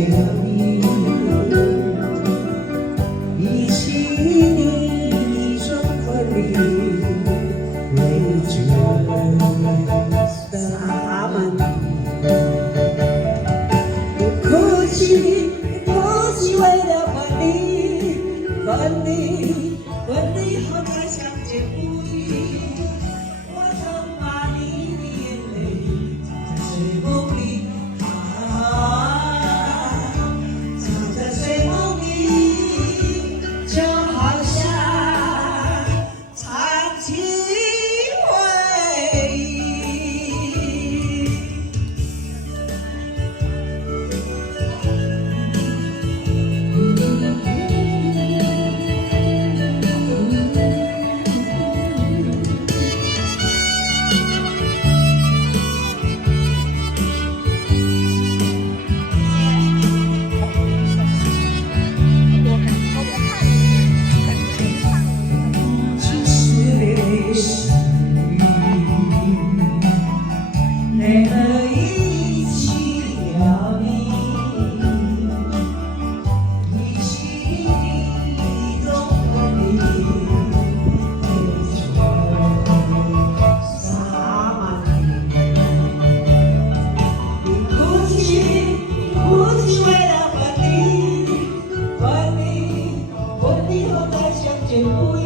为了你，一起你种花里为这洒满哭泣，哭泣为了分离，分离，分离后再相见不易。我曾把你的眼泪藏在睡梦里，藏在睡梦里，就好像长期回忆。没能一起了你，一起你种花里为这洒满你哭泣，哭泣为了分离，分离，分离后再相见不易。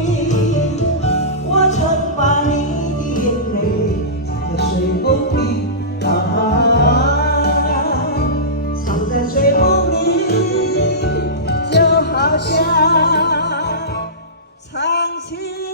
我曾把你的眼泪藏在睡梦里。藏在睡梦里，就好像长期。